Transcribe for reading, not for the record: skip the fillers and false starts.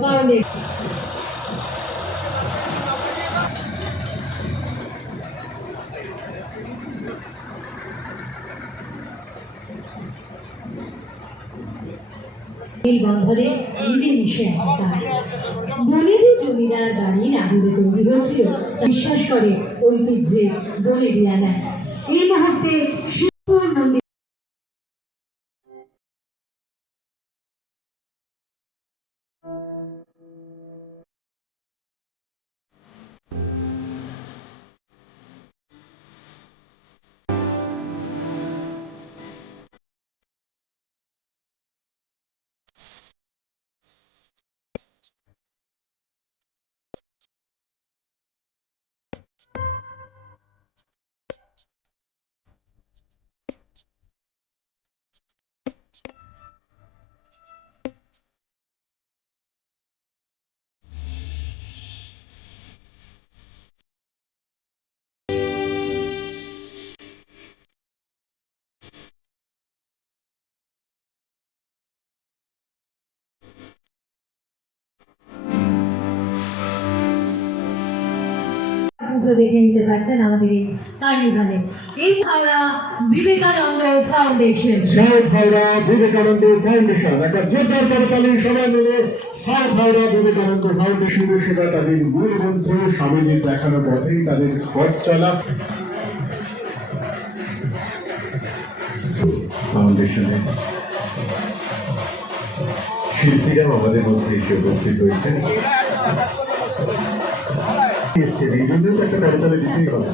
Foundation. এই বন্ধনে মিলেমিশে একতা। বনেদি জমিদার বাড়ি নাগরে তৈরি হয়েছিল বিশ্বাস করে ঐতিহ্যে বনেদি আনায়। এই মুহূর্তে শিবপুর মন্দির দেখে নিতে পারছেন আমাদের এই কার্নিভালে। এই Howrah Vivekananda foundation, south Howrah Vivekananda foundation একটা জোরদার করতালি সবাই মিলে। সাউথ হাওড়া বিবেকানন্দ ফাউন্ডেশনের সেটা তাদের মূল মন্ত্র, স্বামীজির দেখানো পথেই তাদের পথ চলা। ফাউন্ডেশনের শিল্পীরাও আমাদের মধ্যে এসে উপস্থিত হয়েছেন। এই জন্য একটা করতালি দিতেই হবে।